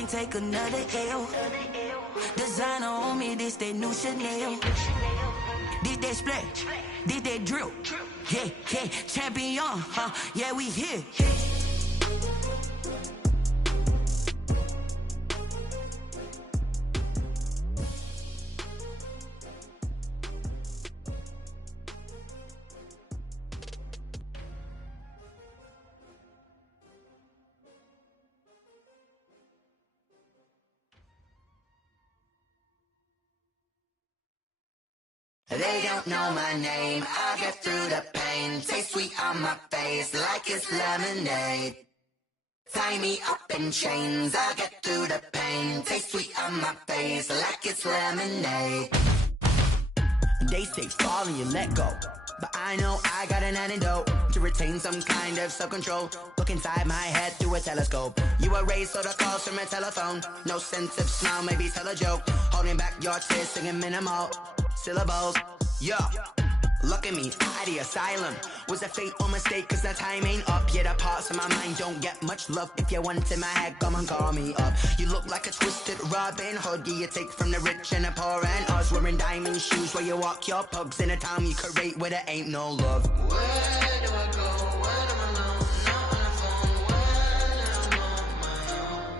can't take another L. Designer on me, this that new Chanel. This that splash, this that drill. Yeah, yeah, champion, huh? Yeah, we here. They don't know my name, I get through the pain. Taste sweet on my face like it's lemonade. Tie me up in chains, I get through the pain. Taste sweet on my face like it's lemonade. They say fall and you let go, but I know I got an antidote to retain some kind of self-control. Look inside my head through a telescope. You erase all the calls from a telephone. No sense of smile, maybe tell a joke. Holding back your tears, singing minimal syllables. Yo, look at me, at the asylum. Was a fate or mistake, cause the time ain't up. Yet the parts of my mind don't get much love. If you want in my head, come and call me up. You look like a twisted Robin Hood. You take from the rich and the poor and us. Wearing diamond shoes where you walk your pugs. In a town you create where there ain't no love. Where do I go? When I'm alone, not on the phone. When I'm on my own.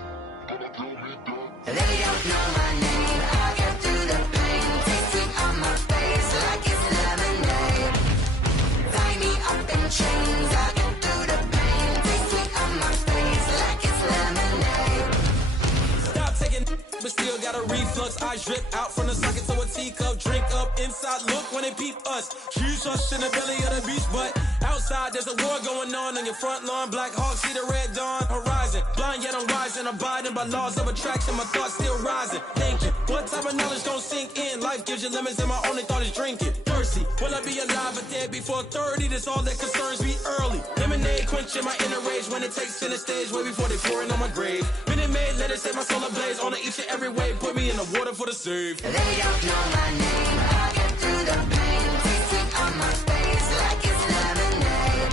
They don't know my name, I get through the pain. Taste sweet on my face like it's lemonade. Tie me up in chains, I get through the pain. Taste sweet on my face like it's lemonade. Stop taking, but still got a reflux. I drip out from the socket to a teacup. Drink up inside, look when they peep us. Shoes us in the belly of the beach, but outside there's a war going on your front lawn. Black Hawk, see the red dawn horizon. Blind yet I'm rising, abiding by laws of attraction. My thoughts still rising. Thinking, what type of knowledge gon' sink in? Life gives you lemons and my only thought is drinking. Thirsty, will I be alive or dead before 30? That's all that concerns me early. Lemonade quenching my inner rage when it takes center stage way before they pour it on my grave. Minute Maid, let it set my soul ablaze. On each and every way, put me in the water for the save. They don't know my name, I get through the pain. Taste sweet on my face like it's lemonade.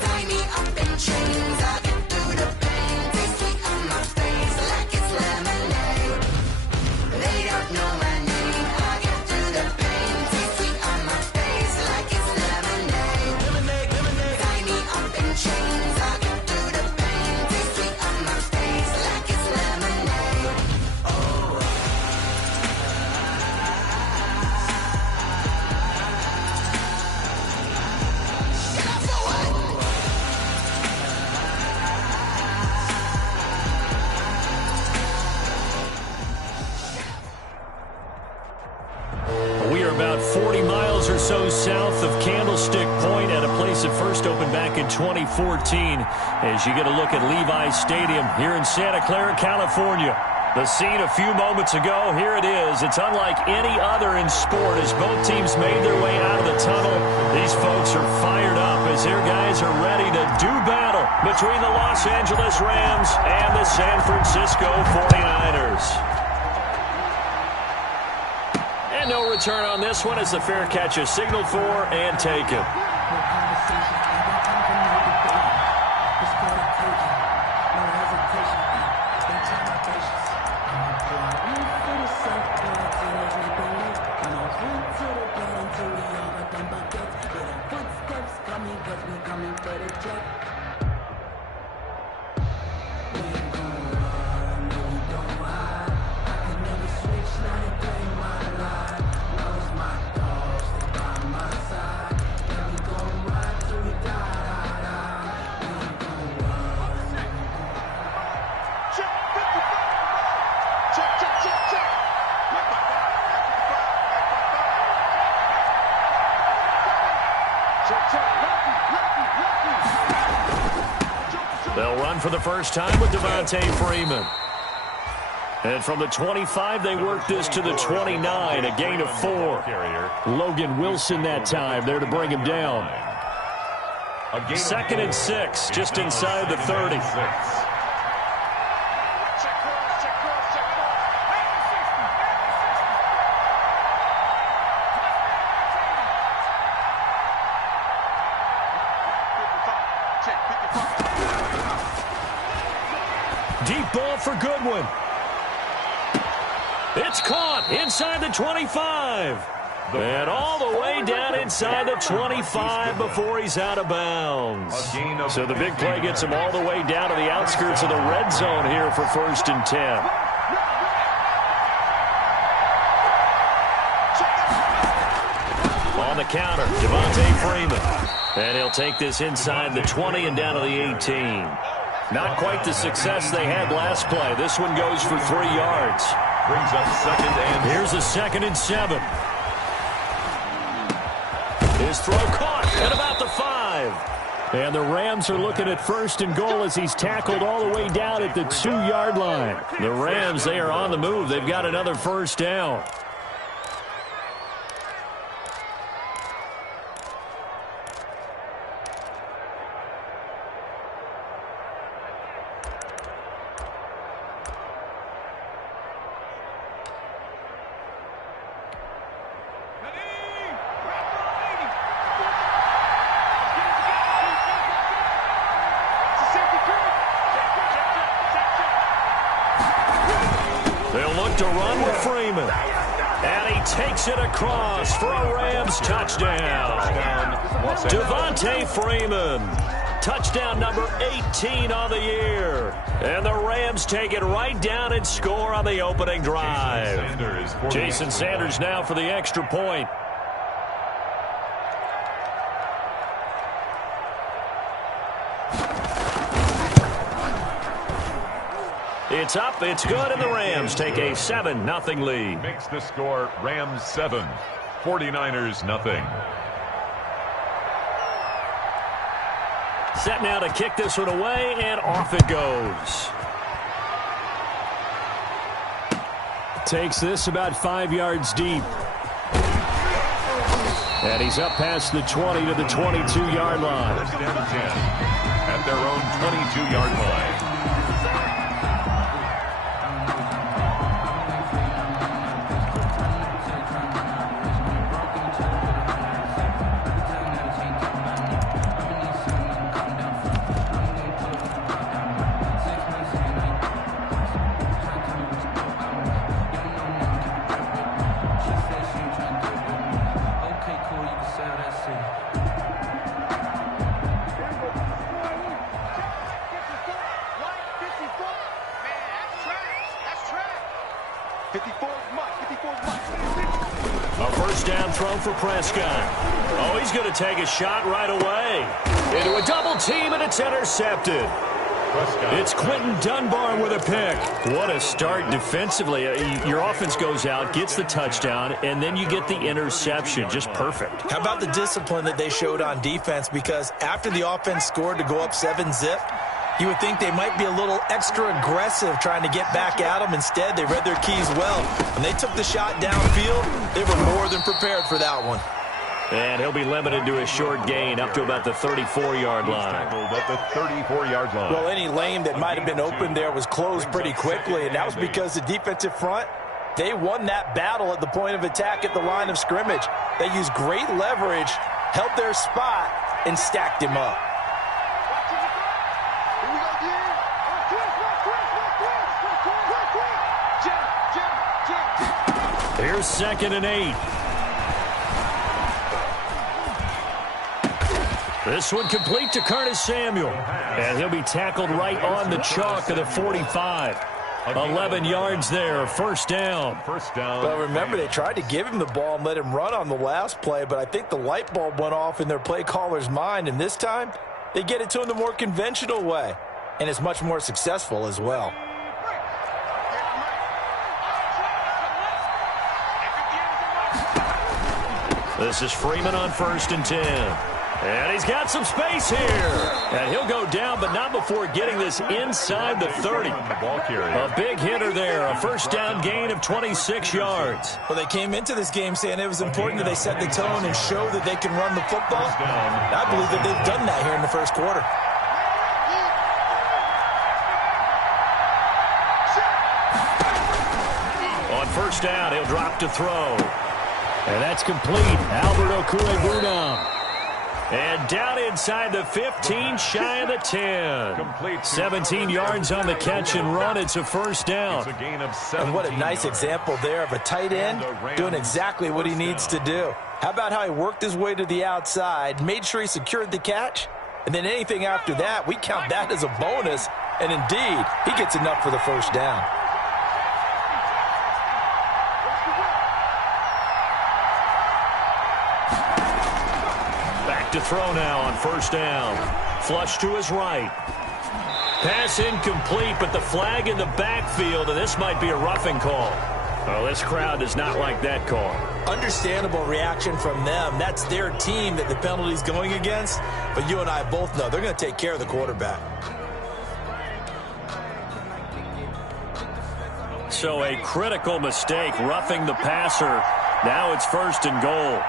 Tie me up in chains, I get through the pain. Taste sweet on my face like it's lemonade. They don't know my name, I get through the pain. Taste sweet on my face like it's lemonade. Tie me up in chains, I get through the pain. Taste sweet on my face like it's lemonade. We are about 40 miles or so south of Candlestick Point at a place that first opened back in 2014 as you get a look at Levi's Stadium here in Santa Clara, California. The scene a few moments ago, here it is. It's unlike any other in sport as both teams made their way out of the tunnel. These folks are fired up as their guys are ready to do battle between the Los Angeles Rams and the San Francisco 49ers. And no return on this one as the fair catch is signaled for and taken. They'll run for the first time with Devontae Freeman. And from the 25, they work this to the 29, a gain of 4. Logan Wilson that time there to bring him down. 2nd and 6, just inside the 30. Deep ball off for Goodwin. It's caught inside the 25. And all the way down inside the 25 before he's out of bounds. So the big play gets him all the way down to the outskirts of the red zone here for 1st and 10. On the counter, Devontae Freeman. And he'll take this inside the 20 and down to the 18. Not quite the success they had last play. This one goes for 3 yards. Brings up 2nd and... Here's a 2nd and 7. His throw caught at about the 5. And the Rams are looking at 1st and goal as he's tackled all the way down at the 2-yard line. The Rams, they are on the move. They've got another 1st down. To run with Freeman. And he takes it across for a Rams touchdown. Devontae Freeman. Touchdown number 18 on the year. And the Rams take it right down and score on the opening drive. Jason Sanders now for the extra point. It's up, it's good, and the Rams take a 7-0 lead. Makes the score Rams 7, 49ers nothing. Set now to kick this one away, and off it goes. Takes this about 5 yards deep. And he's up past the 20 to the 22-yard line. First down 10 at their own 22-yard line. For Prescott. Oh, he's going to take a shot right away. Into a double team, and it's intercepted. Prescott. It's Quentin Dunbar with a pick. What a start defensively. Your offense goes out, gets the touchdown, and then you get the interception. Just perfect. How about the discipline that they showed on defense? Because after the offense scored to go up 7-zip, you would think they might be a little extra aggressive trying to get back at them. Instead, they read their keys well. When they took the shot downfield, they were more than prepared for that one. And he'll be limited to a short gain up to about the 34-yard line. At the 34-yard line. Well, any lane that might have been open there was closed pretty quickly, and that was because the defensive front, they won that battle at the point of attack at the line of scrimmage. They used great leverage, held their spot, and stacked him up. Here's 2nd and 8. This one complete to Curtis Samuel. And he'll be tackled right on the chalk of the 45. 11 yards there, 1st down. Well, remember, they tried to give him the ball and let him run on the last play, but I think the light bulb went off in their play caller's mind, and this time they get it to him the more conventional way, and it's much more successful as well. This is Freeman on 1st and 10. And he's got some space here. And he'll go down, but not before getting this inside the 30. A big hitter there. A 1st down gain of 26 yards. Well, they came into this game saying it was important that they set the tone and show that they can run the football. And I believe that they've done that here in the 1st quarter. On 1st down, he'll drop to throw. And that's complete. Albert Okwuegbunam. And down inside the 15, shy of the 10. 17 yards on the catch and run. It's a first down. It's a gain of 7. And what a nice example there of a tight end doing exactly what he needs to do. How about how he worked his way to the outside, made sure he secured the catch, and then anything after that, we count that as a bonus. And indeed, he gets enough for the first down. To throw now on first down. Flush to his right. Pass incomplete, but the flag in the backfield, and this might be a roughing call. Oh, this crowd does not like that call. Understandable reaction from them. That's their team that the penalty's going against. But you and I both know they're going to take care of the quarterback. So a critical mistake, roughing the passer. Now it's first and goal.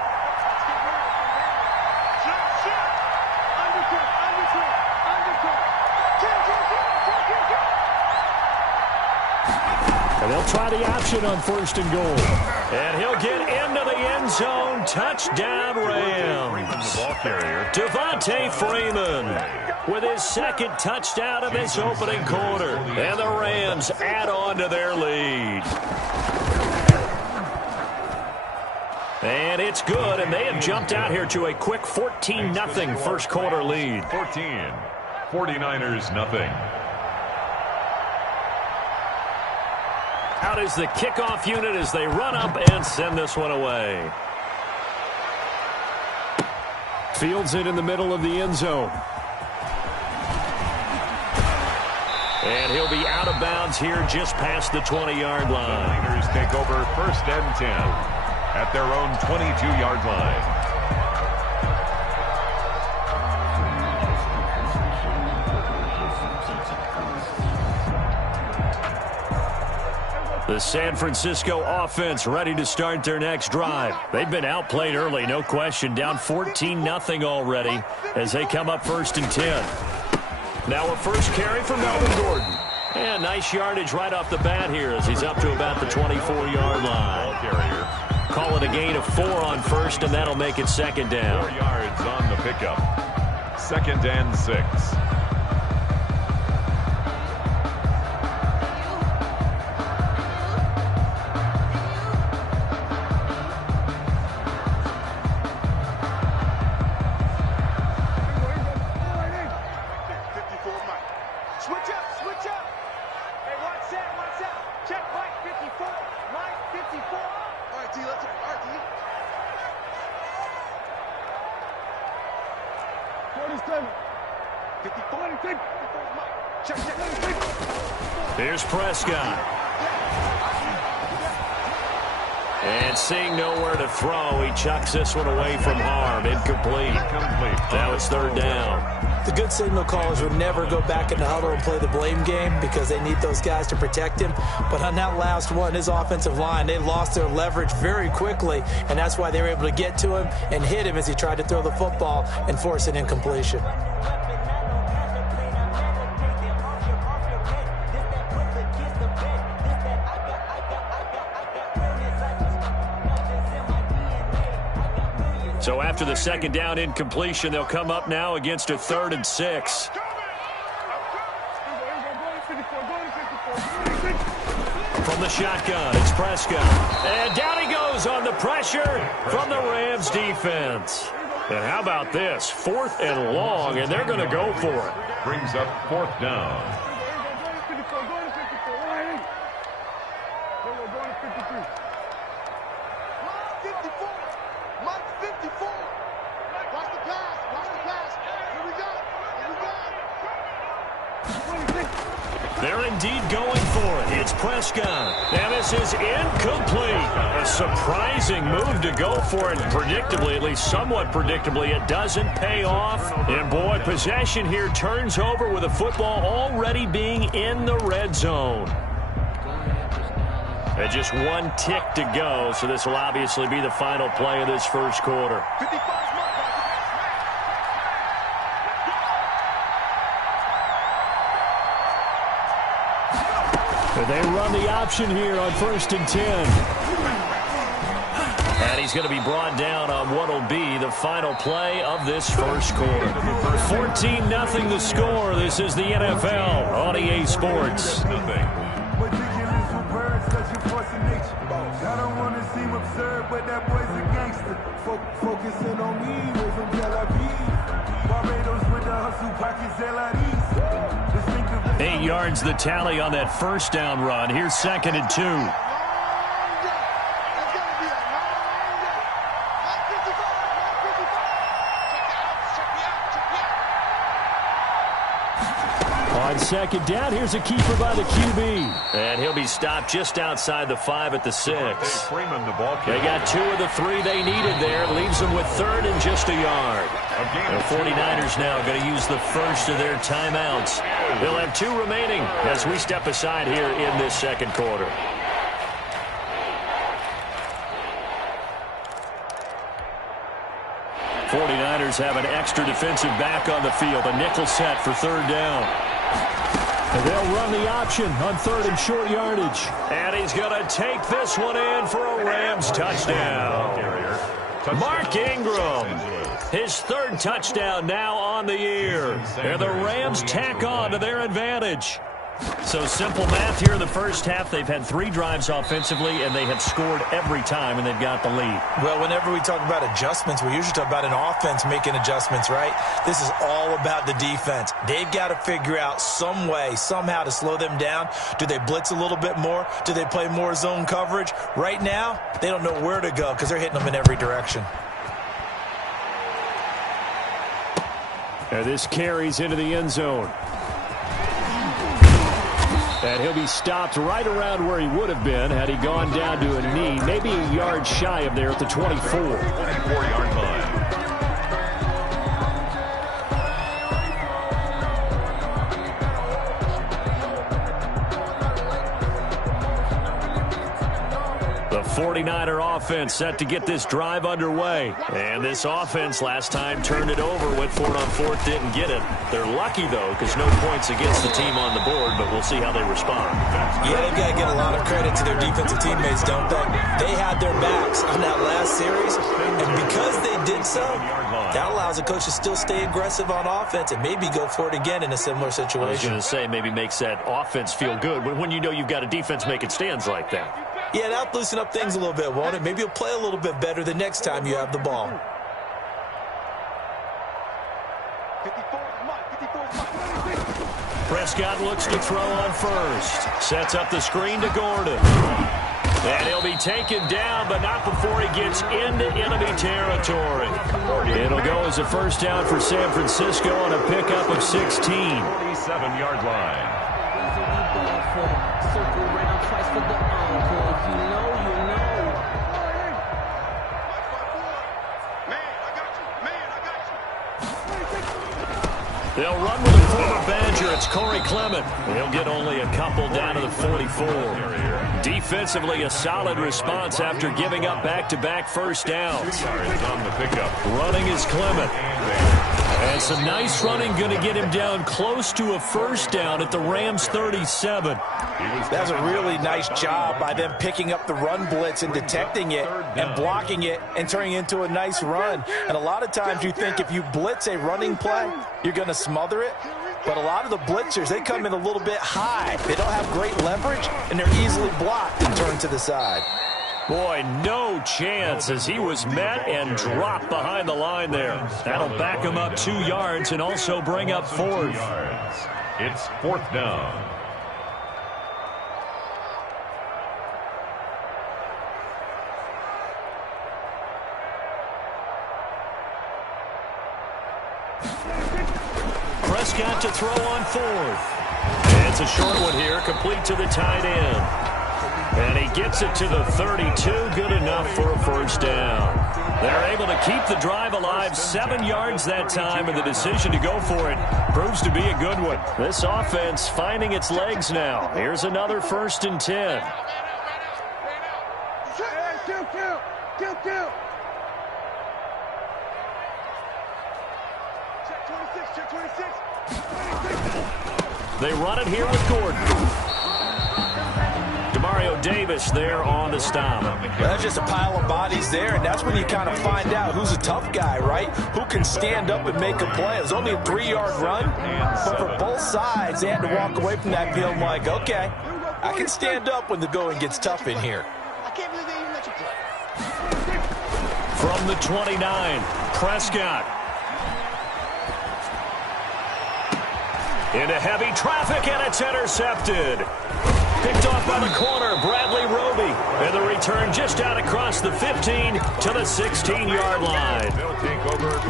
And they'll try the option on first and goal. And he'll get into the end zone. Touchdown, Rams. Devontae Freeman with his second touchdown of this opening quarter. And the Rams add on to their lead. And it's good, and they have jumped out here to a quick 14-0 first quarter lead. 14. 49ers nothing. Out is the kickoff unit as they run up and send this one away. Fields it in the middle of the end zone. And he'll be out of bounds here just past the 20-yard line. The Niners take over first and 10 at their own 22-yard line. The San Francisco offense ready to start their next drive. They've been outplayed early, no question. Down 14-0 already as they come up first and 10. Now a first carry for Melvin Gordon. And nice yardage right off the bat here as he's up to about the 24-yard line. Call it a gain of 4 on first, and that'll make it second down. 4 yards on the pickup. Second and 6. Here's Prescott. And seeing nowhere to throw, he chucks this one away from harm. Incomplete. Now it's third down. The good signal callers would never go back in the huddle and play the blame game because they need those guys to protect him. But on that last one, his offensive line, they lost their leverage very quickly, and that's why they were able to get to him and hit him as he tried to throw the football and force an incompletion. So after the second down incompletion, they'll come up now against a 3rd and 6. From the shotgun, it's Prescott. And down he goes on the pressure from the Rams defense. And how about this? 4th and long, and they're going to go for it. Brings up 4th down. They're indeed going for it. It's Prescott. And this is incomplete. A surprising move to go for it. Predictably, at least somewhat predictably, it doesn't pay off. And boy, possession here turns over with the football already being in the red zone. And just one tick to go, so this will obviously be the final play of this first quarter. And they run the option here on 1st and 10. And he's going to be brought down on what will be the final play of this first quarter. 14-0 the score. This is the NFL on EA Sports. I don't want to seem absurd, but that boy's a gangster. Focusing on me, way from Tel Aviv. Barbados with the hustle, pockets LIDs. 8 yards the tally on that first down run. Here's 2nd and 2. On 2nd down, here's a keeper by the QB. And he'll be stopped just outside the 5 at the 6. They got 2 of the 3 they needed there. Leaves them with 3rd and just a yard. The 49ers now going to use the first of their timeouts. They'll have 2 remaining as we step aside here in this second quarter. '49ers have an extra defensive back on the field. A nickel set for 3rd down. And they'll run the option on 3rd and short yardage. And he's going to take this one in for a Rams touchdown. Mark Ingram, his 3rd touchdown now on the year. And the Rams tack on to their advantage. So simple math here in the first half. They've had 3 drives offensively, and they have scored every time, and they've got the lead. Well, whenever we talk about adjustments, we usually talk about an offense making adjustments, right? This is all about the defense. They've got to figure out some way, somehow to slow them down. Do they blitz a little bit more? Do they play more zone coverage? Right now, they don't know where to go because they're hitting them in every direction. And this carries into the end zone. And he'll be stopped right around where he would have been had he gone down to a knee, maybe a yard shy of there at the 24. 24-yard line. The 49er offense set to get this drive underway. And this offense last time turned it over, went for it on 4th, didn't get it. They're lucky, though, because no points against the team on the board, but we'll see how they respond. Yeah, they've got to get a lot of credit to their defensive teammates, don't they? They had their backs on that last series, and because they did so, that allows the coach to still stay aggressive on offense and maybe go for it again in a similar situation. I was going to say, maybe makes that offense feel good when you know you've got a defense making stands like that. Yeah, that'll loosen up things a little bit, won't it? Maybe you'll play a little bit better the next time you have the ball. Prescott looks to throw on first. Sets up the screen to Gordon. And he'll be taken down, but not before he gets into enemy territory. It'll go as a first down for San Francisco on a pickup of 16. 47-yard line. Circle round twice for the encore. If you know, you know. They'll run with a former Badger. It's Corey Clement. He'll get only a couple down to the 44. Defensively, a solid response after giving up back-to-back first downs. 2 yards on the pickup. Running is Clement. And some nice running, going to get him down close to a first down at the Rams 37. That was a really nice job by them picking up the run blitz and detecting it and blocking it and turning it into a nice run. And a lot of times you think if you blitz a running play, you're going to smother it. But a lot of the blitzers, they come in a little bit high. They don't have great leverage, and they're easily blocked and turned to the side. Boy, no chance as he was met and dropped behind the line there. That'll back him up 2 yards and also bring up 4th. It's 4th down. Prescott to throw on 4th. And it's a short one here, complete to the tight end. And he gets it to the 32, good enough for a first down. They're able to keep the drive alive, 7 yards that time, and the decision to go for it proves to be a good one. This offense finding its legs now. Here's another 1st and 10. They run it here with Gordon. Mario Davis there on the stop. That's just a pile of bodies there, and that's when you kind of find out who's a tough guy, right? Who can stand up and make a play. It was only a 3-yard run, but for both sides, they had to walk away from that field like, okay, I can stand up when the going gets tough in here. I can't believe they even let you play. From the 29, Prescott. Into heavy traffic, and it's intercepted. Picked off by the corner, Bradley Roby. And the return just out across the 15 to the 16-yard line.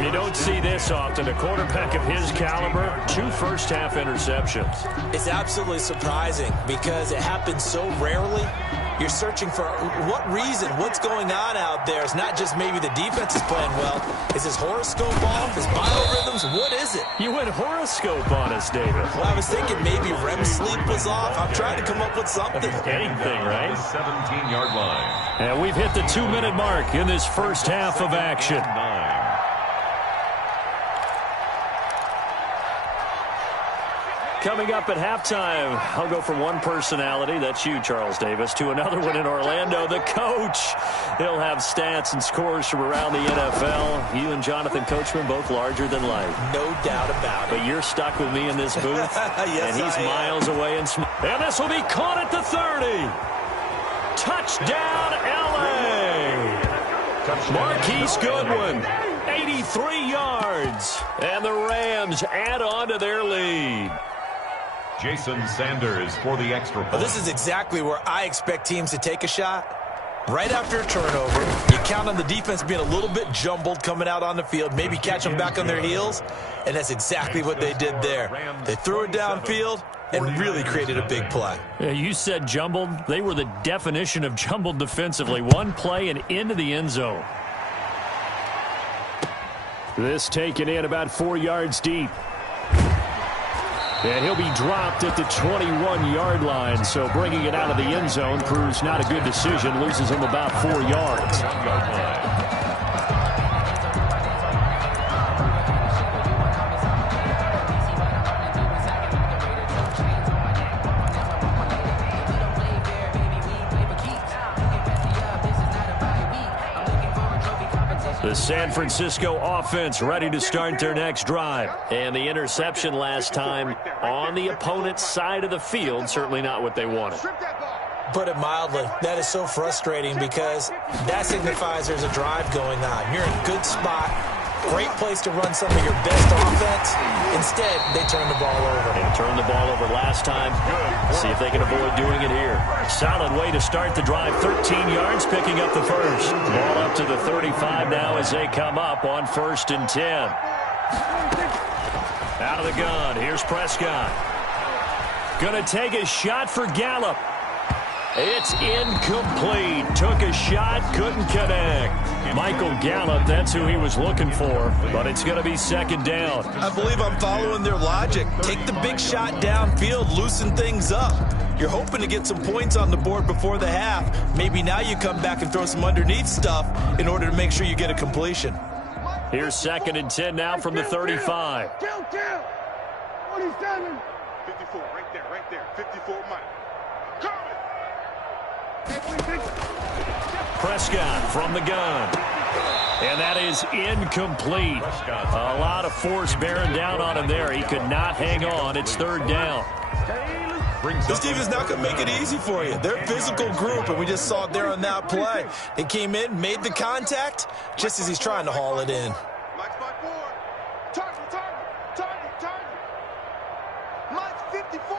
You don't see this often. A quarterback of his caliber, 2 first-half interceptions. It's absolutely surprising because it happens so rarely. You're searching for what reason, what's going on out there. It's not just maybe the defense is playing well. Is his horoscope off? His biorhythms? What is it? You went horoscope on us, David. Well, I was thinking maybe REM sleep was off. I'm trying to come up with something. Anything, right? 17-yard line. And we've hit the 2-minute mark in this first half of action. Coming up at halftime, I'll go from one personality, that's you, Charles Davis, to another one in Orlando, the coach. He'll have stats and scores from around the NFL. You and Jonathan Coachman, both larger than life. No doubt about it. But you're stuck with me in this booth, yes, and he's miles away. And this will be caught at the 30. Touchdown, L.A. Marquise Goodwin, 83 yards. And the Rams add on to their lead. Jason Sanders for the extra point. Well, this is exactly where I expect teams to take a shot. Right after a turnover, you count on the defense being a little bit jumbled coming out on the field, maybe catch them back on their heels, and that's exactly what they did there. They threw it downfield and really created a big play. Yeah, you said jumbled. They were the definition of jumbled defensively. One play and into the end zone. This taken in about 4 yards deep. And he'll be dropped at the 21-yard line, so bringing it out of the end zone proves not a good decision, loses him about 4 yards. The San Francisco offense ready to start their next drive. And the interception last time on the opponent's side of the field, certainly not what they wanted. Put it mildly, that is so frustrating because that signifies there's a drive going on. You're in a good spot, great place to run some of your best offense. Instead, they turn the ball over. They turned the ball over last time. See if they can avoid doing it here. Solid way to start the drive. 13 yards, picking up the first. Ball up to the 35 now as they come up on 1st and 10. Out of the gun, here's Prescott. Gonna take a shot for Gallup. It's incomplete. Took a shot, couldn't connect. Michael Gallup, that's who he was looking for, but it's going to be 2nd down. I believe I'm following their logic. Take the big shot downfield, loosen things up. You're hoping to get some points on the board before the half. Maybe now you come back and throw some underneath stuff in order to make sure you get a completion. Here's 2nd and 10 now from the 35. 47. 54, right there. 54, Mike. Prescott from the gun. And that is incomplete. A lot of force bearing down on him there. He could not hang on. It's 3rd down. This team is not going to make it easy for you. They're a physical group, and we just saw it there on that play. They came in, made the contact, just as he's trying to haul it in. Mike's by 4. Target. Mike's 54.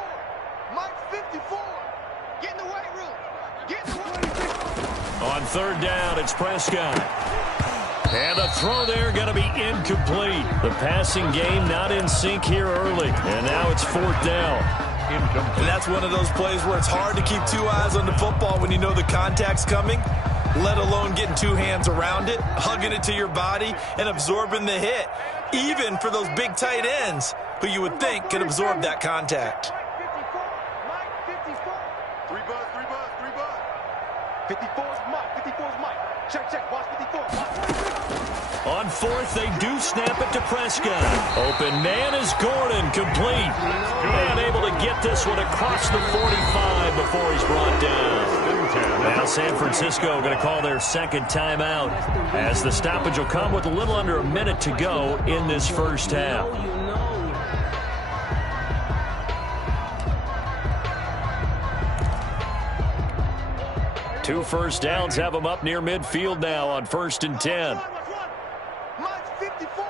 Mike's 54. Get in the weight room. On 3rd down, it's Prescott. And the throw there going to be incomplete. The passing game not in sync here early. And now it's 4th down. And that's one of those plays where it's hard to keep 2 eyes on the football when you know the contact's coming, let alone getting 2 hands around it, hugging it to your body, and absorbing the hit, even for those big tight ends who you would think can absorb that contact. 54's Mike. Check. Watch 54. On 4th, they do snap it to Prescott. Open man is Gordon, complete. And able to get this one across the 45 before he's brought down. San Francisco going to call their second timeout as the stoppage will come with a little under a minute to go in this first half. Two first downs have them up near midfield now on 1st and 10. Mike 54.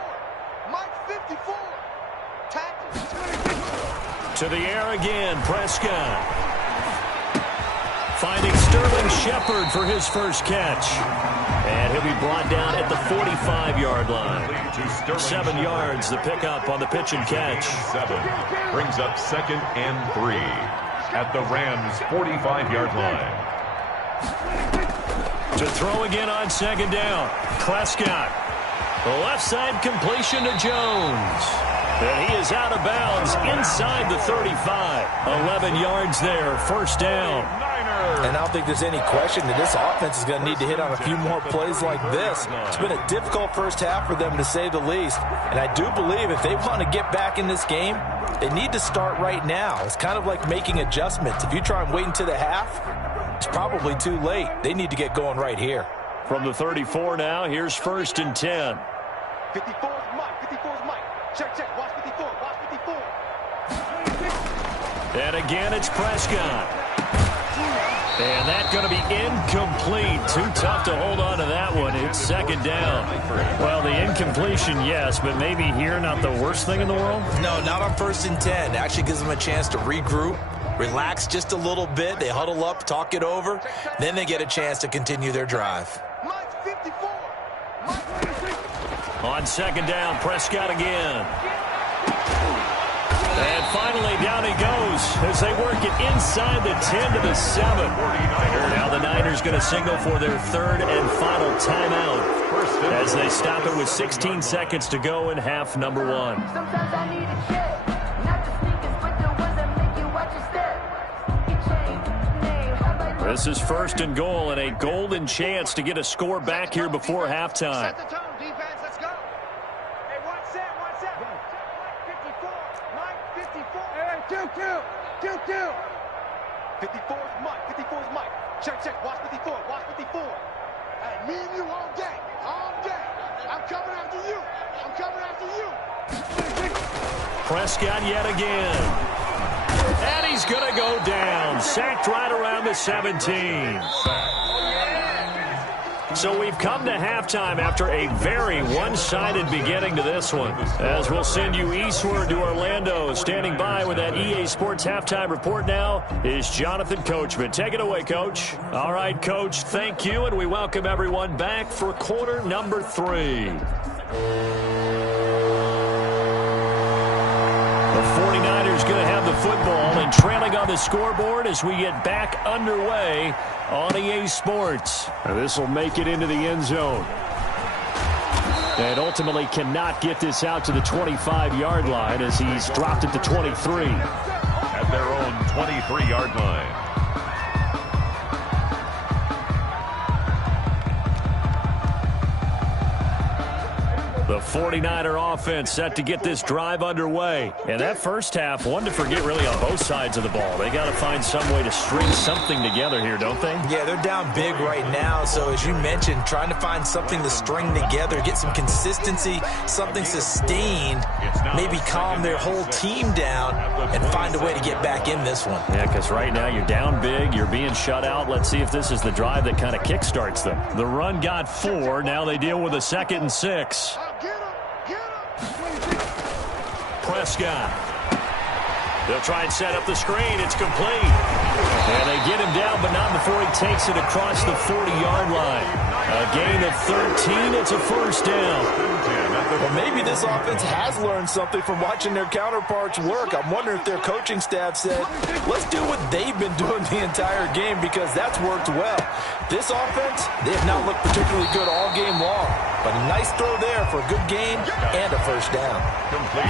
Mike 54. Tackle. To the air again, Prescott. Finding Sterling Shepard for his first catch. And he'll be brought down at the 45-yard line. 7 yards, the pickup on the pitch and catch. 7 brings up 2nd and 3 at the Rams' 45-yard line. To throw again on 2nd down. Prescott. The left side completion to Jones. And he is out of bounds inside the 35. 11 yards there, 1st down. And I don't think there's any question that this offense is going to need to hit on a few more plays like this. It's been a difficult first half for them, to say the least. And I do believe if they want to get back in this game, they need to start right now. It's kind of like making adjustments. If you try and wait until the half, it's probably too late. They need to get going right here. From the 34 now, here's 1st and 10. 54 is Mike. 54 is Mike. Check, check. Watch 54. Watch 54. And again, it's Prescott. And that's going to be incomplete. Too tough to hold on to that one. It's 2nd down. Well, the incompletion, yes, but maybe here not the worst thing in the world? No, not on 1st and 10. It actually gives them a chance to regroup, relax just a little bit. They huddle up, talk it over. Then they get a chance to continue their drive. Mike 54. Mike 54. On 2nd down, Prescott again. And finally, down he goes as they work it inside the 10 to the 7. Now the Niners going to signal for their 3rd and final timeout as they stop it with 16 seconds to go in half number 1. Sometimes I need a check, not the sneakers, but the ones that make you watch your step. This is 1st and goal and a golden chance to get a score back here before halftime. Set the tone, defense. Let's go. Hey, one set. Mike 54. Mike 54. Hey, 2-2. 54 is Mike. 54 is Mike. Check. Watch 54. Watch 54. Hey, me and you all day. All day. I'm coming after you. Prescott yet again. And he's going to go down. Sacked right around the 17. So we've come to halftime after a very one-sided beginning to this one. As we'll send you eastward to Orlando. Standing by with that EA Sports halftime report now is Jonathan Coachman. Take it away, Coach. All right, Coach, thank you, and we welcome everyone back for quarter number 3. The 49ers going to have the football and trailing on the scoreboard as we get back underway on EA Sports. This will make it into the end zone. And ultimately cannot get this out to the 25-yard line as he's dropped it to 23. At their own 23-yard line. The 49er offense set to get this drive underway. And that first half, one to forget really on both sides of the ball. They got to find some way to string something together here, don't they? Yeah, they're down big right now. So as you mentioned, trying to find something to string together, get some consistency, something sustained, maybe calm their whole team down and find a way to get back in this one. Yeah, because right now you're down big, you're being shut out. Let's see if this is the drive that kind of kickstarts them. The run got 4. Now they deal with a 2nd and 6. Prescott. They'll try and set up the screen. It's complete. And they get him down, but not before he takes it across the 40-yard line. A gain of 13. It's a first down. Well, maybe this offense has learned something from watching their counterparts work. I'm wondering if their coaching staff said, let's do what they've been doing the entire game because that's worked well. This offense, they have not looked particularly good all game long. But a nice throw there for a good gain and a first down.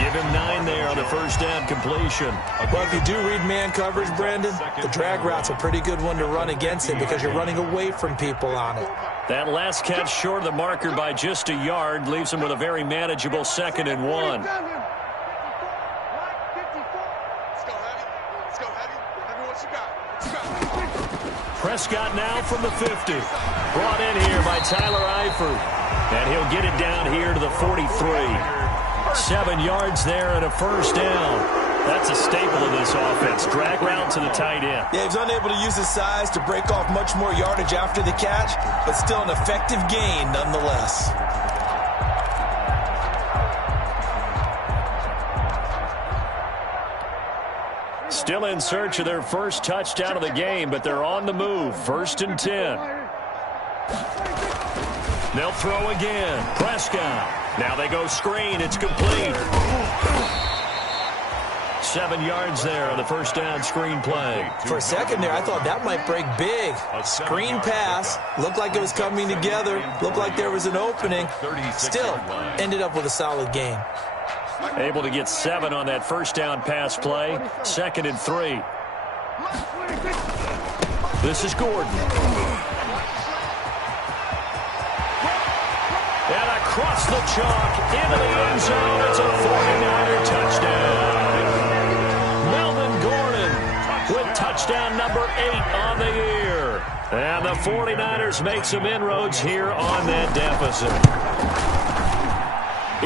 Give him 9 there on the first down completion. Well, if you do read man coverage, Brandon, the drag route's a pretty good one to run against it because you're running away from people on it. That last catch short of the marker by just a yard leaves him with a very manageable 2nd and 1. Let's go, Hattie. Let's go, Hattie. Let me what you got. Prescott now from the 50. Brought in here by Tyler Eifert. And he'll get it down here to the 43. 7 yards there and a first down. That's a staple of this offense. Drag route to the tight end. Yeah, he was unable to use his size to break off much more yardage after the catch, but still an effective gain nonetheless. Still in search of their first touchdown of the game, but they're on the move. 1st and 10. They'll throw again. Prescott. Now they go screen. It's complete. 7 yards there on the first down screen play. For a second there, I thought that might break big. Screen pass. Looked like it was coming together. Looked like there was an opening. Still ended up with a solid gain. Able to get 7 on that first down pass play. 2nd and 3. This is Gordon. And across the chalk into the end zone. It's a 49er touchdown. Melvin Gordon with touchdown number 8 on the year. And the 49ers make some inroads here on that deficit.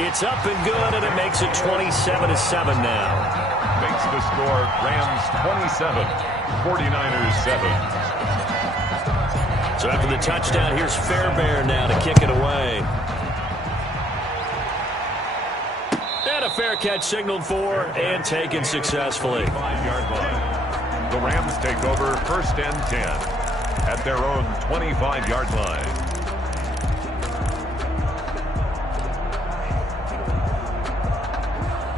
It's up and good, and it makes it 27-7 now. Makes the score Rams 27, 49ers 7. So after the touchdown, here's Fairbairn now to kick it away. And a fair catch signaled for and taken successfully. 5-yard line. The Rams take over 1st and 10 at their own 25-yard line.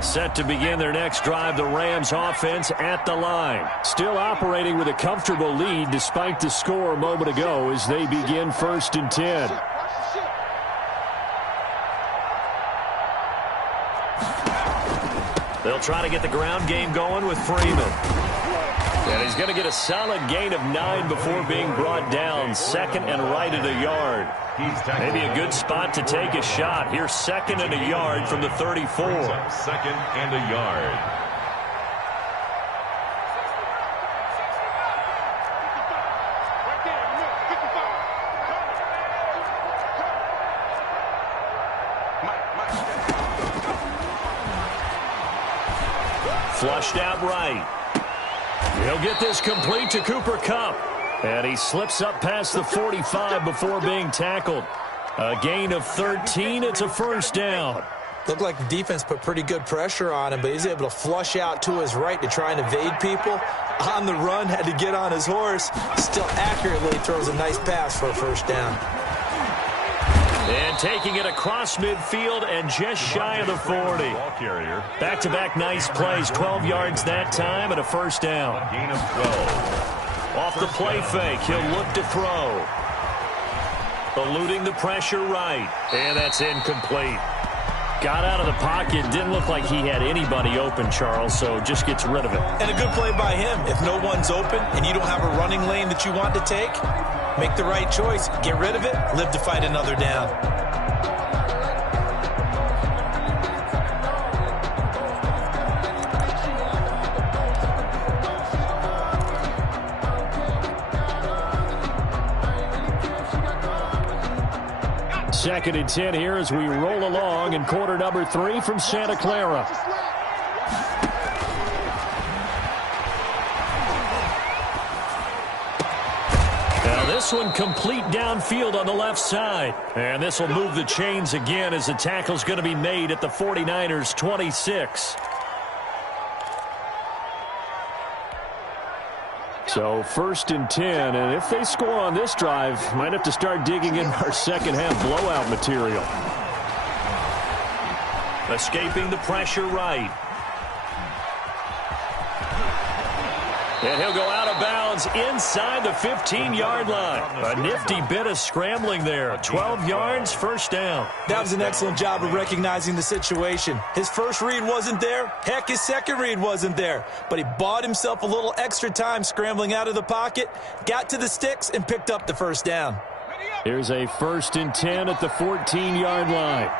Set to begin their next drive, the Rams offense at the line. Still operating with a comfortable lead despite the score a moment ago as they begin 1st and 10. They'll try to get the ground game going with Freeman. And he's going to get a solid gain of 9 before being brought down. 2nd and right at a yard. Maybe a good spot to take a shot. Here's 2nd and a yard from the 34. 2nd and a yard. Flushed out right. He'll get this complete to Cooper Kupp. And he slips up past the 45 before being tackled. A gain of 13. It's a first down. Looked like the defense put pretty good pressure on him, but he's able to flush out to his right to try and evade people. On the run, had to get on his horse. Still accurately throws a nice pass for a first down. And taking it across midfield and just shy of the 40. Back-to-back nice plays. 12 yards that time and a first down. A gain of 12. Off the play fake, he'll look to throw. Eluding the pressure right. And that's incomplete. Got out of the pocket. Didn't look like he had anybody open, Charles, so just gets rid of it. And a good play by him. If no one's open and you don't have a running lane that you want to take, make the right choice. Get rid of it. Live to fight another down. Second and 10 here as we roll along in quarter number 3 from Santa Clara. Now this one complete downfield on the left side. And this will move the chains again as the tackle's going to be made at the 49ers 26. So 1st and 10, and if they score on this drive, might have to start digging in our second half blowout material. Escaping the pressure right. And he'll go out of bounds inside the 15-yard line. A nifty bit of scrambling there. 12 yards, first down. That was an excellent job of recognizing the situation. His first read wasn't there. Heck, his second read wasn't there. But he bought himself a little extra time scrambling out of the pocket, got to the sticks, and picked up the first down. Here's a 1st and 10 at the 14-yard line.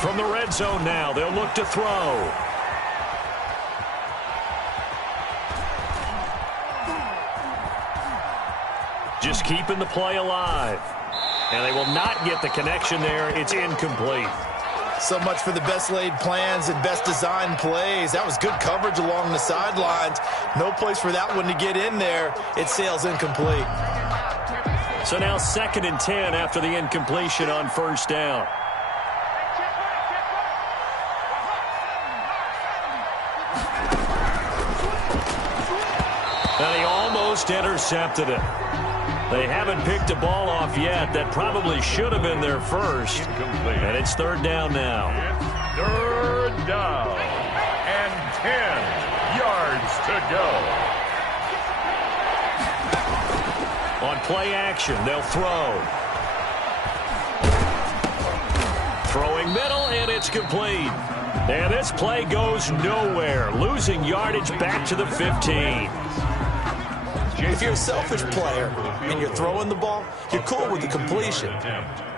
From the red zone now, they'll look to throw. Just keeping the play alive. And they will not get the connection there. It's incomplete. So much for the best laid plans and best designed plays. That was good coverage along the sidelines. No place for that one to get in there. It sails incomplete. So now 2nd and 10 after the incompletion on first down. And he almost intercepted it. They haven't picked a ball off yet. That probably should have been their first. Incomplete. And it's 3rd down now. It's 3rd down. And 10 yards to go. On play action, they'll throw. Throwing middle, and it's complete. And this play goes nowhere. Losing yardage back to the 15. If you're a selfish player and you're throwing the ball, you're cool with the completion.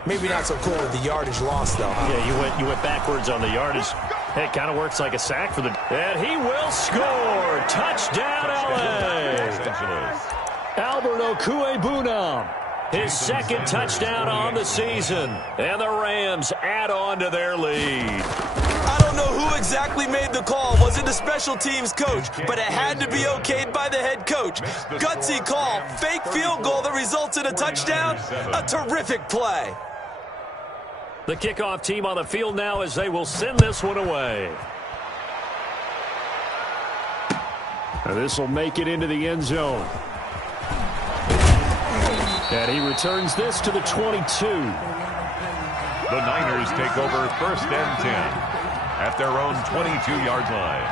Maybe not so cool with the yardage loss, though. Huh? Yeah, you went backwards on the yardage. Hey, it kind of works like a sack for the... And he will score! Touchdown, L.A.! Albert Okwuegbunam, his 2nd touchdown on the season. And the Rams add on to their lead. I don't know who exactly made the call. Was it the special teams coach? But it had to be okayed by the head coach. Gutsy call. Fake field goal that results in a touchdown. A terrific play. The kickoff team on the field now as they will send this one away. And this will make it into the end zone. And he returns this to the 22. The Niners take over 1st and 10 at their own 22-yard line.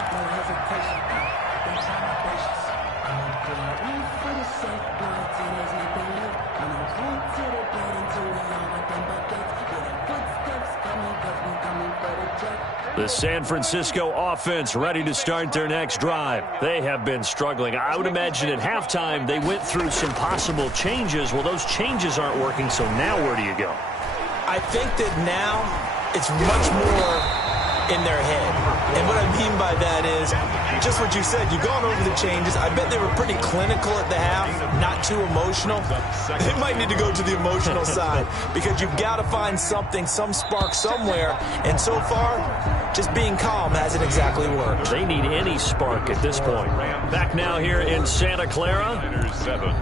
The San Francisco offense ready to start their next drive. They have been struggling. I would imagine at halftime they went through some possible changes. Well, those changes aren't working, so now where do you go? I think that now it's much more in their head. And what I mean by that is just what you said. You've gone over the changes. I bet they were pretty clinical at the half, not too emotional. They might need to go to the emotional side because you've got to find something, some spark somewhere. And so far, just being calm hasn't exactly worked. They need any spark at this point. Back now here in Santa Clara.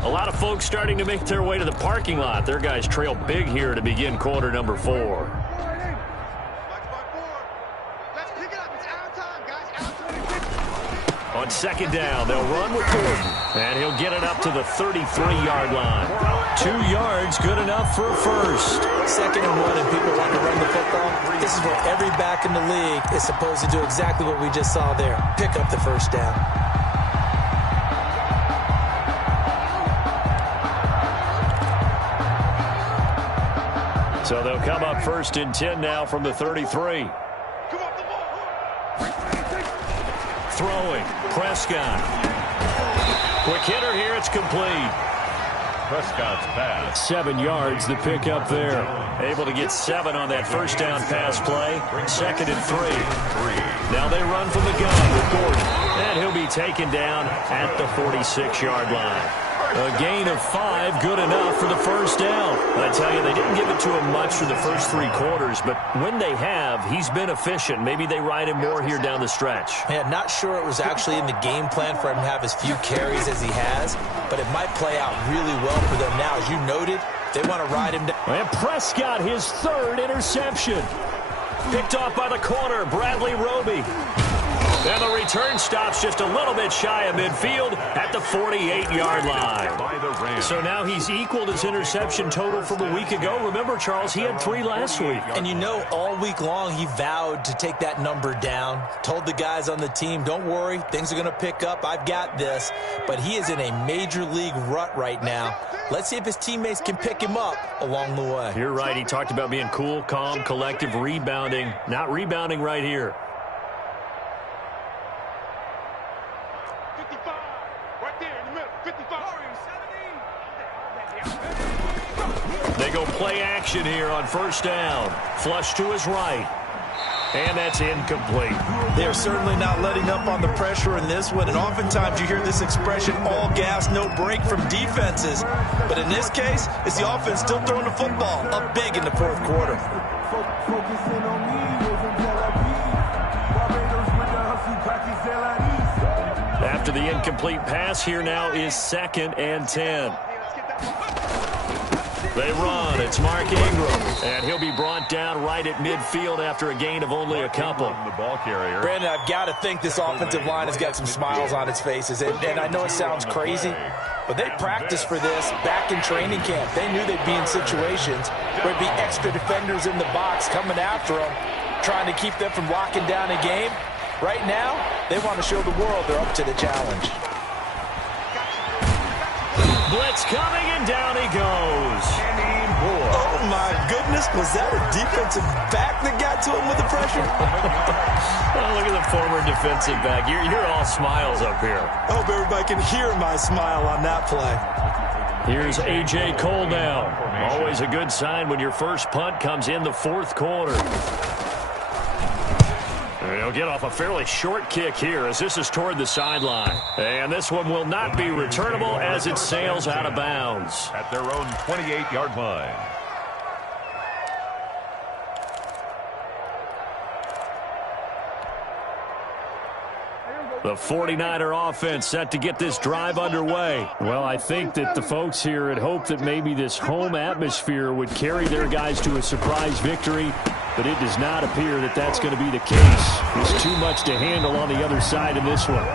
A lot of folks starting to make their way to the parking lot. Their guys trail big here to begin quarter number 4. On 2nd down, they'll run with Gordon. And he'll get it up to the 33-yard line. 2 yards, good enough for a first. 2nd and 1, and people want to run the football. This is where every back in the league is supposed to do exactly what we just saw there. Pick up the first down. So they'll come up 1st and 10 now from the 33. Throwing, Prescott. Quick hitter here, it's complete. Prescott's pass. 7 yards, the pickup there. Able to get 7 on that first down pass play. 2nd and 3. Now they run from the gun with Gordon. And he'll be taken down at the 46-yard line. A gain of 5, good enough for the first down. I tell you, they didn't give it to him much for the first 3 quarters, but when they have, he's been efficient. Maybe they ride him more here down the stretch. Man, not sure it was actually in the game plan for him to have as few carries as he has, but it might play out really well for them now. As you noted, they want to ride him down. And Prescott, his 3rd interception. Picked off by the corner, Bradley Roby. And the return stops just a little bit shy of midfield at the 48-yard line. So now he's equaled his interception total from a week ago. Remember, Charles, he had 3 last week. And you know, all week long he vowed to take that number down. Told the guys on the team, don't worry, things are going to pick up. I've got this. But he is in a major league rut right now. Let's see if his teammates can pick him up along the way. You're right. He talked about being cool, calm, collective, rebounding. Not rebounding right here. They go play action here on first down. Flush to his right. And that's incomplete. They're certainly not letting up on the pressure in this one, and oftentimes you hear this expression, all gas, no break from defenses. But in this case, it's the offense still throwing the football up big in the fourth quarter. Focusing on me, wasn't Tel Aviv. Barbados with the hustle, pockets Tel Aviv. After the incomplete pass, here now is 2nd and 10. They run. It's Mark Ingram. And he'll be brought down right at midfield after a gain of only a couple. The ball carrier. Brandon, I've got to think this offensive line has got some smiles on its faces. And I know it sounds crazy, but they practiced for this back in training camp. They knew they'd be in situations where there'd be extra defenders in the box coming after them, trying to keep them from locking down a game. Right now, they want to show the world they're up to the challenge. Blitz coming, and down he goes. Oh, my goodness. Was that a defensive back that got to him with the pressure? Oh, look at the former defensive back. You're all smiles up here. I hope everybody can hear my smile on that play. Here's A.J. Cole now. Always a good sign when your first punt comes in the fourth quarter. He'll get off a fairly short kick here as this is toward the sideline. And this one will not be returnable as it sails out of bounds. At their own 28-yard line. The 49er offense set to get this drive underway. Well, I think that the folks here had hoped that maybe this home atmosphere would carry their guys to a surprise victory, but it does not appear that that's going to be the case. There's too much to handle on the other side in this one.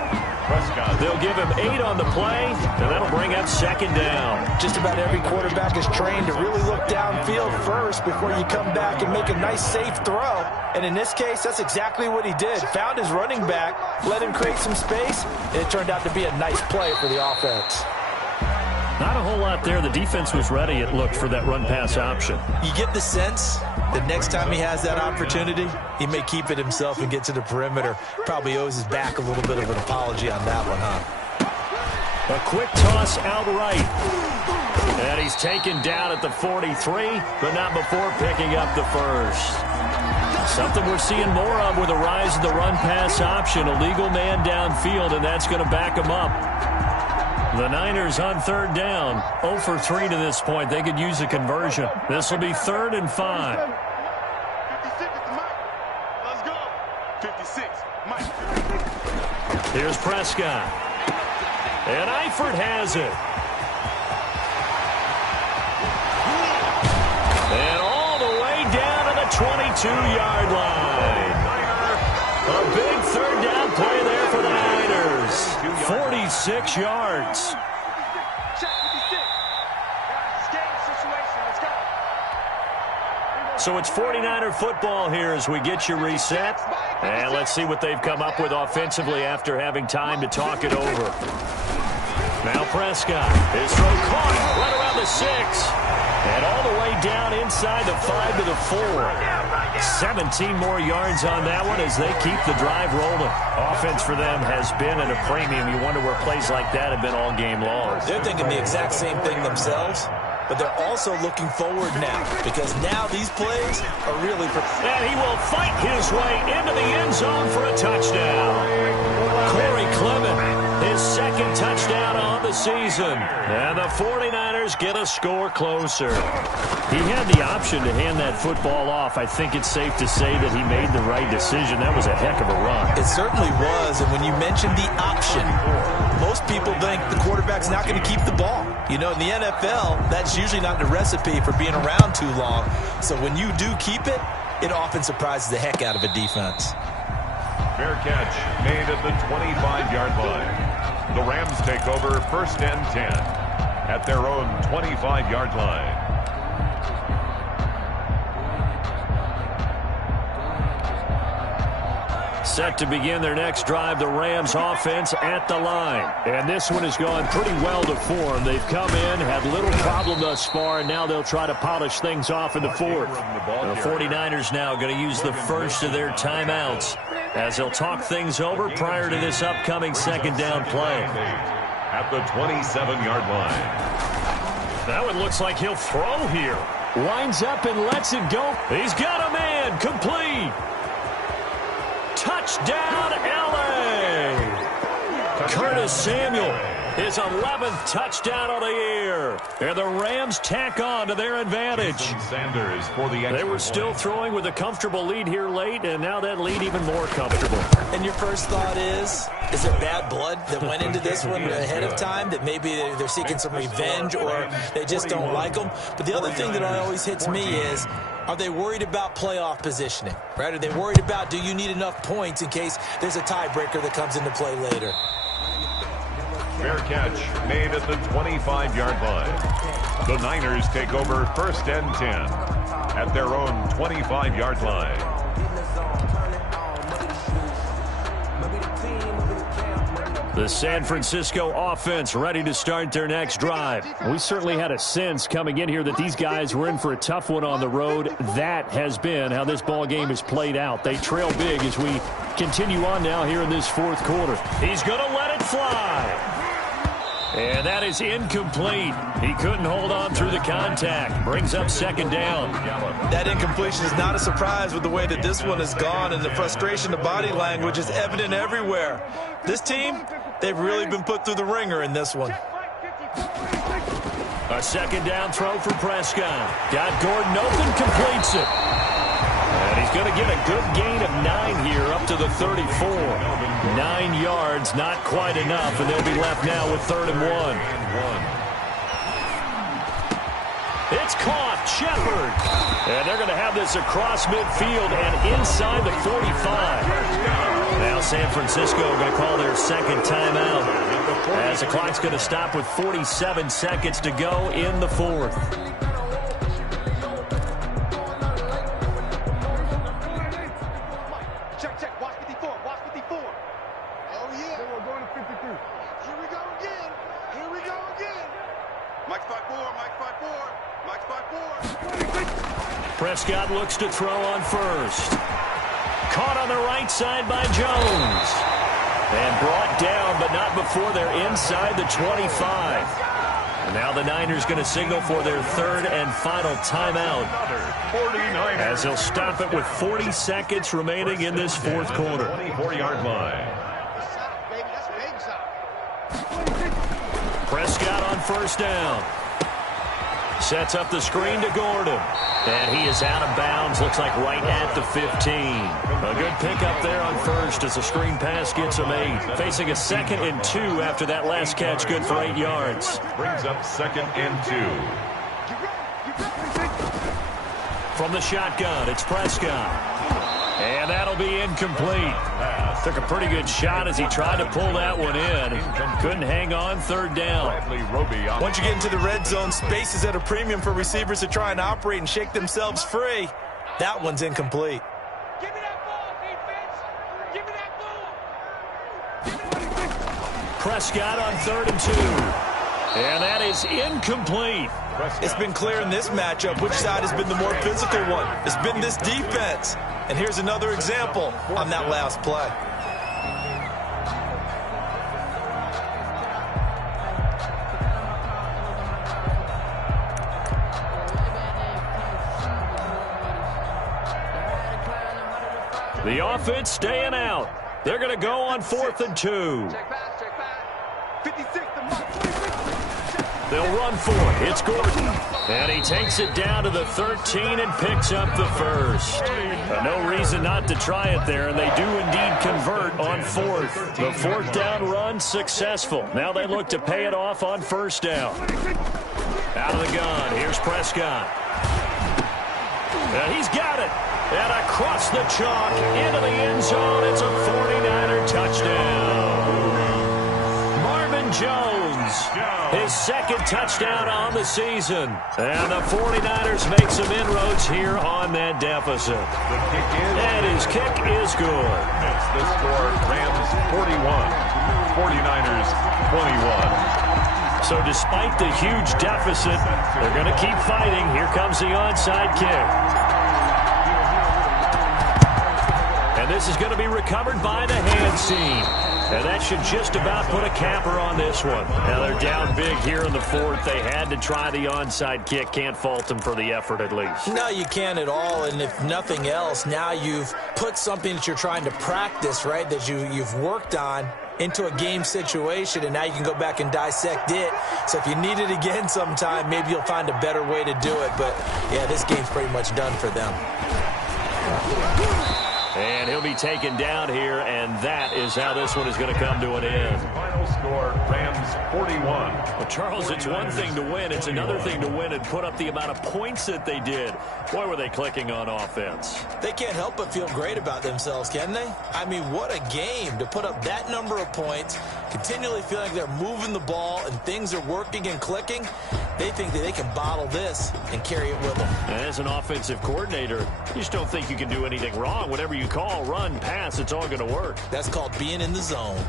Prescott. They'll give him 8 on the play, and that'll bring up 2nd down. Just about every quarterback is trained to really look downfield first before you come back and make a nice, safe throw. And in this case, that's exactly what he did. Found his running back, let him create some space, and it turned out to be a nice play for the offense. Not a whole lot there. The defense was ready, it looked, for that run-pass option. You get the sense that next time he has that opportunity, he may keep it himself and get to the perimeter. Probably owes his back a little bit of an apology on that one, huh? A quick toss outright. And he's taken down at the 43, but not before picking up the first. Something we're seeing more of with the rise of the run-pass option. A legal man downfield, and that's going to back him up. The Niners on 3rd down. 0 for 3 to this point. They could use a conversion. This will be 3rd and 5. 56 is Mike. Let's go. 56, Mike. Here's Prescott. And Eifert has it. And all the way down to the 22-yard line. A big 3rd down play there for the Niners. 46 yards. Check 56. Guys, game situation. Let's go. So it's 49er football here as we get you reset. And let's see what they've come up with offensively after having time to talk it over. Now Prescott. His throw caught right around the 6. And all the way down inside the 5 to the 4. 17 more yards on that one as they keep the drive rolling. Offense for them has been at a premium. You wonder where plays like that have been all game long. They're thinking the exact same thing themselves, but they're also looking forward now because now these plays are really... And he will fight his way into the end zone for a touchdown. Corey Clement, his 2nd touchdown on the season. And the 49ers get a score closer. He had the option to hand that football off. I think it's safe to say that he made the right decision. That was a heck of a run. It certainly was, and when you mentioned the option, most people think the quarterback's not going to keep the ball. You know, in the NFL, that's usually not the recipe for being around too long. So when you do keep it, it often surprises the heck out of a defense. Fair catch made at the 25-yard line. The Rams take over 1st and 10 at their own 25-yard line. Set to begin their next drive, the Rams offense at the line. And this one has gone pretty well to form. They've come in, had little problem thus far, and now they'll try to polish things off in the 4th. The 49ers now going to use the first of their timeouts as they'll talk things over prior to this upcoming 2nd down play. At the 27-yard line. That one looks like he'll throw here. Winds up and lets it go. He's got a man, complete. Touchdown, L.A. Curtis Samuel, his 11th touchdown of the year. And the Rams tack on to their advantage. Sanders for the extra They were still point. throwing with a comfortable lead here late, and now that lead even more comfortable. And your first thought is there bad blood that went into this one ahead of time, that maybe they're seeking some revenge or they just don't like them? But the other thing that always hits me is, are they worried about playoff positioning, right? Are they worried about, do you need enough points in case there's a tiebreaker that comes into play later? Fair catch made at the 25-yard line. The Niners take over 1st and 10 at their own 25-yard line. The San Francisco offense ready to start their next drive. We certainly had a sense coming in here that these guys were in for a tough one on the road. That has been how this ball game is played out. They trail big as we continue on now here in this fourth quarter. He's going to let it fly. And that is incomplete. He couldn't hold on through the contact. Brings up 2nd down. That incompletion is not a surprise with the way that this one has gone, and the frustration of body language is evident everywhere. This team, they've really been put through the ringer in this one. A 2nd down throw for Prescott. Got Gordon open, completes it. And he's going to get a good gain of 9 here up to the 34. 9 yards, not quite enough, and they'll be left now with 3rd and 1. It's caught, Shepard. And they're going to have this across midfield and inside the 45. Now San Francisco going to call their 2nd timeout as the clock's going to stop with 47 seconds to go in the 4th. Check. Watch 54. Watch 54. Oh, yeah. We're going to 53. Here we go again. Here we go again. Mike's 5-4. Mike's 5-4. Mike's 5-4. Prescott looks to throw on first. Caught on the right side by Jones. And brought down, but not before they're inside the 25. Now the Niners going to signal for their 3rd and final timeout, as they'll stop it with 40 seconds remaining in this 4th quarter. 24-yard line. Prescott on 1st down. Sets up the screen to Gordon. And he is out of bounds, looks like right at the 15. A good pickup there on 1st as the screen pass gets him 8. Facing a 2nd and 2 after that last catch, good for 8 yards. Brings up 2nd and 2. From the shotgun, it's Prescott. And that'll be incomplete. Took a pretty good shot as he tried to pull that one in. Couldn't hang on, 3rd down. Once you get into the red zone, space is at a premium for receivers to try and operate and shake themselves free. That one's incomplete. Give me that ball, defense. Give me that ball. Prescott on 3rd and 2. And that is incomplete. It's been clear in this matchup which side has been the more physical one. It's been this defense. And here's another example on that last play. The offense staying out. They're going to go on 4th and 2. Check back. 56 to Mike. They'll run for it. It's Gordon. And he takes it down to the 13 and picks up the 1st. No reason not to try it there, and they do indeed convert on 4th. The 4th down run successful. Now they look to pay it off on 1st down. Out of the gun, here's Prescott. And he's got it. And across the chalk into the end zone. It's a 49er touchdown. Marvin Jones, his 2nd touchdown on the season. And the 49ers make some inroads here on that deficit. And his kick is good. The score, Rams 41, 49ers 21. So despite the huge deficit, they're going to keep fighting. Here comes the onside kick. And this is going to be recovered by the hands team. And that should just about put a capper on this one. Now they're down big here in the fourth. They had to try the onside kick. Can't fault them for the effort at least. No, you can't at all. And if nothing else, now you've put something that you're trying to practice, right, that you've worked on into a game situation, and now you can go back and dissect it. So if you need it again sometime, maybe you'll find a better way to do it. But, yeah, this game's pretty much done for them. And he'll be taken down here, and that is how this one is going to come to an end. Final score, Rams 41. Well, Charles, it's one thing to win. It's another thing to win and put up the amount of points that they did. Boy, were they clicking on offense. They can't help but feel great about themselves, can they? I mean, what a game to put up that number of points, continually feeling like they're moving the ball and things are working and clicking. They think that they can bottle this and carry it with them. And as an offensive coordinator, you just don't think you can do anything wrong. Whatever you call, run, pass, it's all going to work. That's called being in the zone.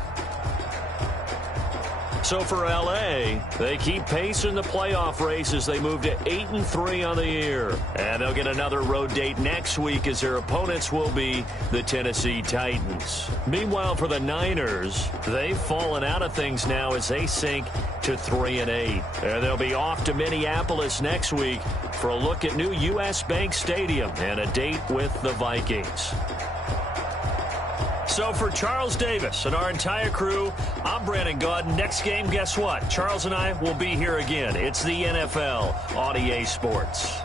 So for L.A., they keep pace in the playoff race as they move to 8-3 on the year. And they'll get another road date next week as their opponents will be the Tennessee Titans. Meanwhile, for the Niners, they've fallen out of things now as they sink to 3-8. And they'll be off to Minneapolis next week for a look at new U.S. Bank Stadium and a date with the Vikings. So for Charles Davis and our entire crew, I'm Brandon Gaudin. Next game, guess what? Charles and I will be here again. It's the NFL on EA Sports.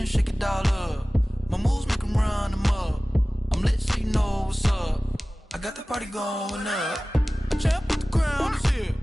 in, shake it all up. My moves make them run them up. I'm lit so you know what's up. I got the party going up. Champ, the crown is here.